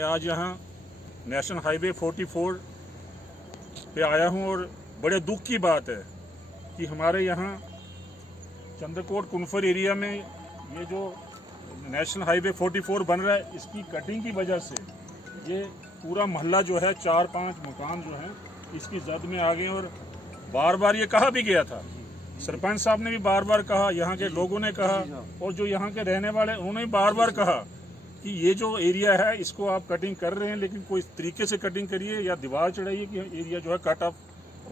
मैं आज यहाँ नेशनल हाईवे 44 पे आया हूँ और बड़े दुख की बात है कि हमारे यहाँ चंद्रकोट कुनफर एरिया में ये जो नेशनल हाईवे 44 बन रहा है, इसकी कटिंग की वजह से ये पूरा मोहल्ला जो है 4-5 मकान जो हैं इसकी जद में आ गए। और बार बार ये कहा भी गया था, सरपंच साहब ने भी बार बार कहा, यहाँ के लोगों ने कहा और जो यहाँ के रहने वाले उन्होंने भी बार बार कहा कि ये जो एरिया है इसको आप कटिंग कर रहे हैं, लेकिन कोई तरीके से कटिंग करिए या दीवार चढ़ाइए कि एरिया जो है कट ऑफ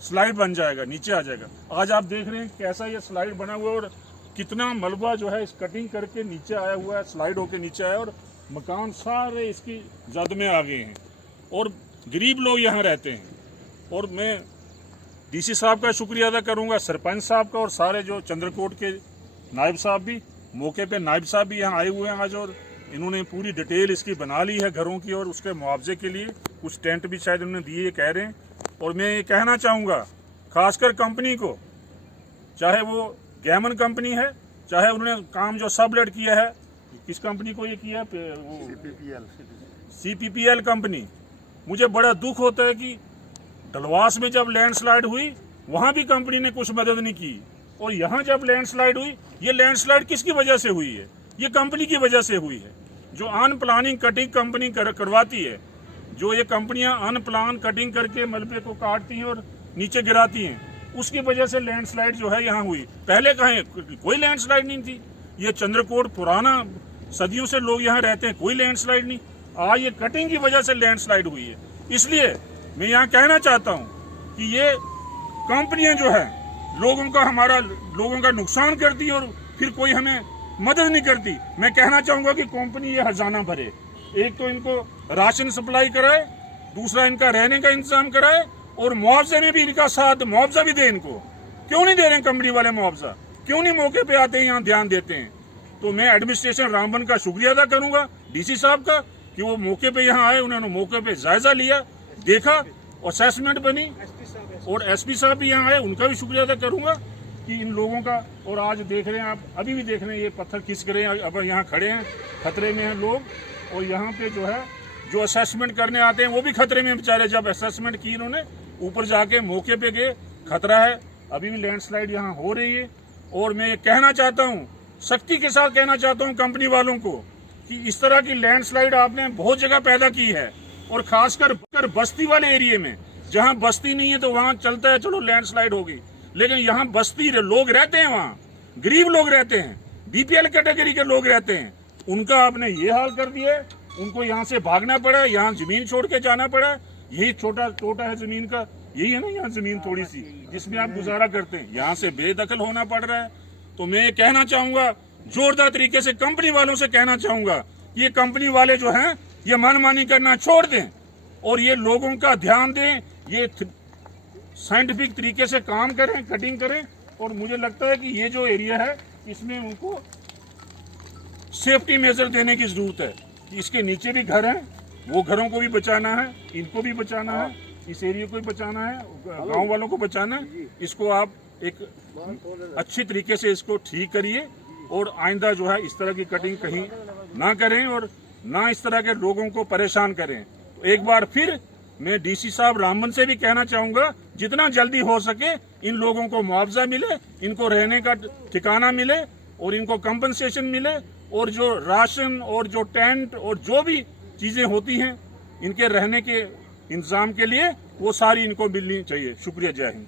स्लाइड बन जाएगा, नीचे आ जाएगा। आज आप देख रहे हैं कैसा ये स्लाइड बना हुआ है और कितना मलबा जो है इस कटिंग करके नीचे आया हुआ है, स्लाइड होके नीचे आया और मकान सारे इसकी जद में आ गए हैं और गरीब लोग यहाँ रहते हैं। और मैं डीसी साहब का शुक्रिया अदा करूँगा, सरपंच साहब का, और सारे जो चंद्रकोट के नायब साहब भी, मौके पे नायब साहब भी यहाँ आए हुए हैं आज और इन्होंने पूरी डिटेल इसकी बना ली है घरों की और उसके मुआवजे के लिए कुछ टेंट भी शायद उन्होंने दिए, ये कह रहे हैं। और मैं ये कहना चाहूँगा खासकर कंपनी को, चाहे वो गैमन कंपनी है, चाहे उन्होंने काम जो सबलेट किया है, किस कंपनी को ये किया है, CPPL कंपनी। मुझे बड़ा दुख होता है कि डलवास में जब लैंडस्लाइड हुई वहाँ भी कंपनी ने कुछ मदद नहीं की, और यहाँ जब लैंडस्लाइड हुई, ये लैंडस्लाइड किसकी वजह से हुई है? ये कंपनी की वजह से हुई है। जो अनप्लानिंग कटिंग कंपनी करवाती है, जो ये कंपनियां अनप्लान कटिंग करके मलबे को काटती हैं और नीचे गिराती हैं, उसकी वजह से लैंडस्लाइड जो है यहाँ हुई। पहले कहीं कोई लैंडस्लाइड नहीं थी। ये चंद्रकोट पुराना, सदियों से लोग यहाँ रहते हैं, कोई लैंडस्लाइड नहीं। आज ये कटिंग की वजह से लैंडस्लाइड हुई है। इसलिए मैं यहाँ कहना चाहता हूँ कि ये कंपनियां जो है लोगों का नुकसान करती है और फिर कोई हमें मदद नहीं करती। मैं कहना चाहूंगा कि कंपनी ये हर्जाना भरे, एक तो इनको राशन सप्लाई कराए, दूसरा इनका रहने का इंतजाम कराए और मुआवजे में भी इनका साथ, मुआवजा भी दे इनको। क्यों नहीं दे रहे कंपनी वाले मुआवजा? क्यों नहीं मौके पे आते हैं, यहाँ ध्यान देते हैं? तो मैं एडमिनिस्ट्रेशन रामबन का शुक्रिया अदा करूंगा, डीसी साहब का, कि वो मौके पे यहाँ आए, उन्होंने मौके पे जायजा लिया, देखा, असेसमेंट बनी, और SP साहब भी यहाँ आए, उनका भी शुक्रिया अदा करूंगा कि इन लोगों का। और आज देख रहे हैं आप, अभी भी देख रहे हैं ये पत्थर खिसक रहे हैं, अब यहाँ खड़े हैं, खतरे में हैं लोग। और यहाँ पे जो है जो असेसमेंट करने आते हैं वो भी खतरे में बेचारे। जब असेसमेंट की इन्होंने, ऊपर जाके मौके पे गए, खतरा है, अभी भी लैंडस्लाइड यहाँ हो रही है। और मैं कहना चाहता हूँ, सख्ती के साथ कहना चाहता हूँ कंपनी वालों को कि इस तरह की लैंडस्लाइड आपने बहुत जगह पैदा की है, और खासकर बस्ती वाले एरिया में, जहाँ बस्ती नहीं है तो वहाँ चलता है, चलो लैंडस्लाइड होगी, लेकिन यहाँ बस्ती लोग रहते हैं, वहाँ गरीब लोग रहते हैं, BPL कैटेगरी के लोग रहते हैं, उनका आपने ये हाल कर दिया। उनको यहाँ से भागना पड़ा, यहाँ जमीन छोड़ के जाना पड़ा। यही छोटा है जमीन का, यही है ना यहाँ जमीन थोड़ी सी जिसमें आप गुजारा करते हैं, यहाँ से बेदखल होना पड़ रहा है। तो मैं कहना चाहूंगा, जोरदार तरीके से कंपनी वालों से कहना चाहूंगा, ये कंपनी वाले जो हैं ये मनमानी करना छोड़ दें और ये लोगों का ध्यान दें, ये साइंटिफिक तरीके से काम करें, कटिंग करें। और मुझे लगता है कि ये जो एरिया है इसमें उनको सेफ्टी मेजर देने की जरूरत है कि इसके नीचे भी घर हैं, वो घरों को भी बचाना है, इनको भी बचाना है, इस एरिया को भी बचाना है, गांव वालों को बचाना है। इसको आप एक अच्छी तरीके से इसको ठीक करिए और आइंदा जो है इस तरह की कटिंग कहीं ना करें और ना इस तरह के लोगों को परेशान करें। एक बार फिर मैं डीसी साहब रामबन से भी कहना चाहूंगा, जितना जल्दी हो सके इन लोगों को मुआवजा मिले, इनको रहने का ठिकाना मिले और इनको कंपनसेशन मिले, और जो राशन और जो टेंट और जो भी चीजें होती हैं इनके रहने के इंतजाम के लिए, वो सारी इनको मिलनी चाहिए। शुक्रिया, जय हिंद।